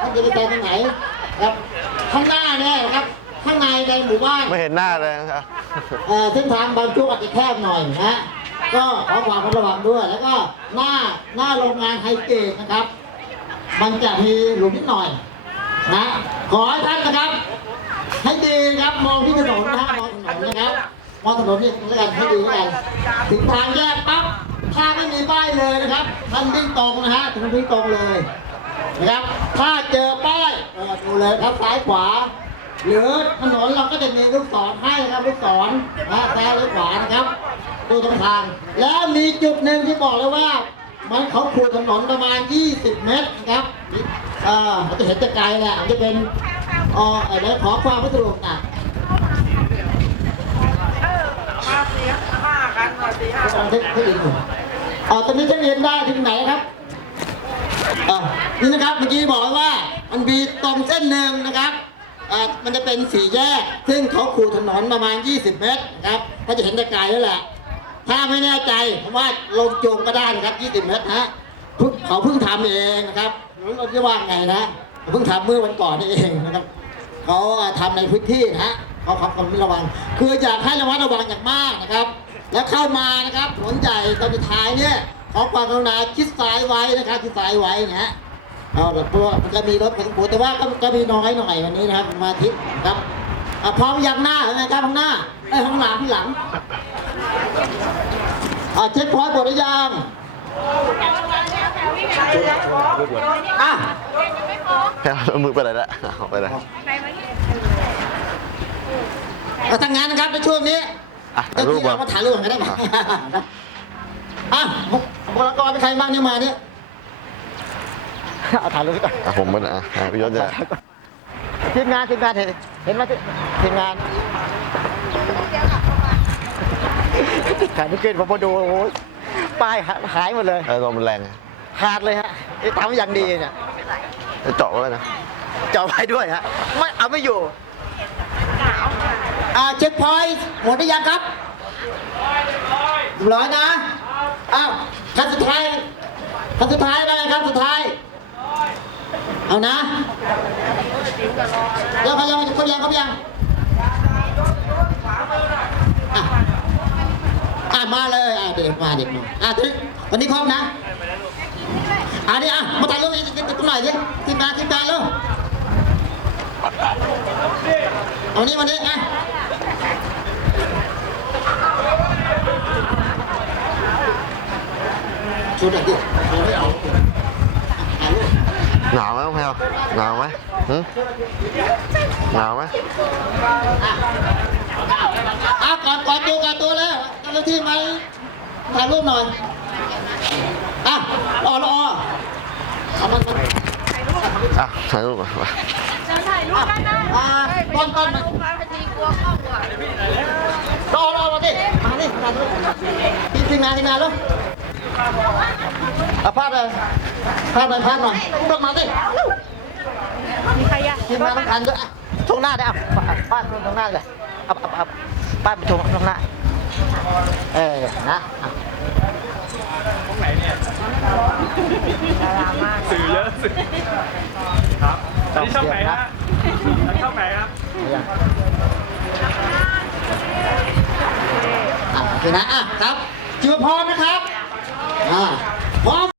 ท่านจะไปจอดตรงไหนครับข้างหน้าเนี่ยนะครับ ข้างในในหมู่บ้านไม่เห็นหน้าเลยนะครับ เอ่อเส้นทางบางช่วงอาจจะแคบหน่อยนะฮะก็ขอความระวังด้วย แล้วก็หน้าหน้าโรงงานไฮเกตนะครับ มันจะมีหลุมนิดหน่อยนะขอให้ท่านนะครับ ให้ดีนะครับมองที่ถนนนะมองถนนนะครับมองถนนนี่แล้วกันให้ดีแล้วกันถึงทางแยกปั๊บถ้าไม่มีป้ายเลยนะครับท่านวิ่งตรงนะฮะท่านวิ่งตรงเลย นะครับ ถ้าเจอป้ายเออดูเลยครับซ้ายขวา หรือถนนเราก็จะมีลูกศรให้นะครับลูกศรนะซ้ายหรือขวานะครับ ดูตรงทาง แล้วมีจุดหนึ่งที่บอกเลยว่า มันเขาขูดถนนประมาณ 20 เมตรนะครับเอ่อมันจะเห็นจะไกลแหละมันจะเป็นอ๋อเดี๋ยวขอความไม่สะดวกนะมาสี่ห้ากันมาสี่ห้าตอนที่ที่เรียนอยู่อ๋อตอนนี้จะเรียนได้ถึงไหนครับ อ่านี่นะครับเมื่อกี้บอกว่ามันมีตรงเส้นหนึ่งนะครับอ่ามันจะเป็นสี่แยก ซึ่งเขาขูดถนนประมาณ 20 เมตรนะครับก็จะเห็นต่ไกลแล้วแหละ ถ้าไม่แน่ใจผมว่าลงจูงก็ได้นะครับ 20 เมตรนะฮะเขาเพิ่งทำเองนะครับหรือเราจะว่าไงนะเพิ่งทำเมื่อวันก่อนนี่เองนะครับเขาทำในพื้นที่นะฮะเขาขับความระวัง คืออยากให้ระมัดระวังอย่างมากนะครับ แล้วเข้ามานะครับถนนใหญ่ตอนสุดท้ายเนี่ย ขอความกรุณาคิดซ้ายไว้นะครับคิดซ้ายไว้นะฮะเอาแต่เพราะว่ามันจะมีรถพอสมควรแต่ว่าก็ก็มีน้อยหน่อยวันนี้นะครับมาอาทิตย์ครับอะพร้อมยังหน้าเห็นไหมครับข้างหน้าไอ้ยข้างหลังข้างหลังอะเช็คพอยต์หมดหรือยังอะแค่เอามือไปไหนละเอาไปไหนเราทำงานนะครับในช่วงนี้อะถ่ายรูปมา มาถ่ายรูปกันได้ไหมอะ บุคลากรเป็นใครบ้างเนี่ยมาเนี่ยเอาถ่ายรูปก่อนอะผมมันอะอะพี่ยศจะทีมงานทีมงานเห็นเห็นไหมทีมงานถ่ายนี่ขึ้นผมมาดูโอ้โหป้ายหายหมดเลยเออลมมันแรงขาดเลยฮะไอ้ทำอย่างดีเนี่ยจะเจาะไว้นะจอดไว้ด้วยฮะไม่เอาไม่อยู่อ่าเช็คพอยต์หมดหรือยังครับเรียบร้อยนะอ้าว ขั้นสุดท้ายขั้นสุดท้ายได้ครับสุดท้าย เอานะแล้วเขายังเขายังเขายังอะอะมาเลยอะเด็กมาเด็กมาอะทีวันนี้ครบนะอะนี่อะมาถ่ายรูปอีกตรงไหนดิทีมงานทีมงานเร็วเอานี้วันนี้อะ ชุดอะไรดิเราไม่เอาถ่ายรูปหนาวไหมน้องแพลวหนาวไหมหึหนาวไหมอะกอดกอดตัวกอดตัวแล้วเจ้าหน้าที่ไหมถ่ายรูปหน่อยอะรอรอเอามันมันอะถ่ายรูปมามาจะถ่ายรูปกันนะอ่าต้นต้นมาพอดีกลัวกล้องว่ะรอรอมาดิมาดิมาดิทีทีมงานทีมงานลูก เอาภาพเลยภาพเลยภาพหน่อยลูกมาดิมีใครอะทีมงานต้องการด้วยอะช่วงหน้าได้เอาป้าตรงหน้าเลยเอาเอาเอาป้าไปตรงตรงหน้า เออนะอะสื่อเยอะสื่อครับอันนี้ช่องไหนฮะอันนี้ช่องไหนครับยังอะโอเคนะอะครับจิวพรนะครับ อ่าพร้อม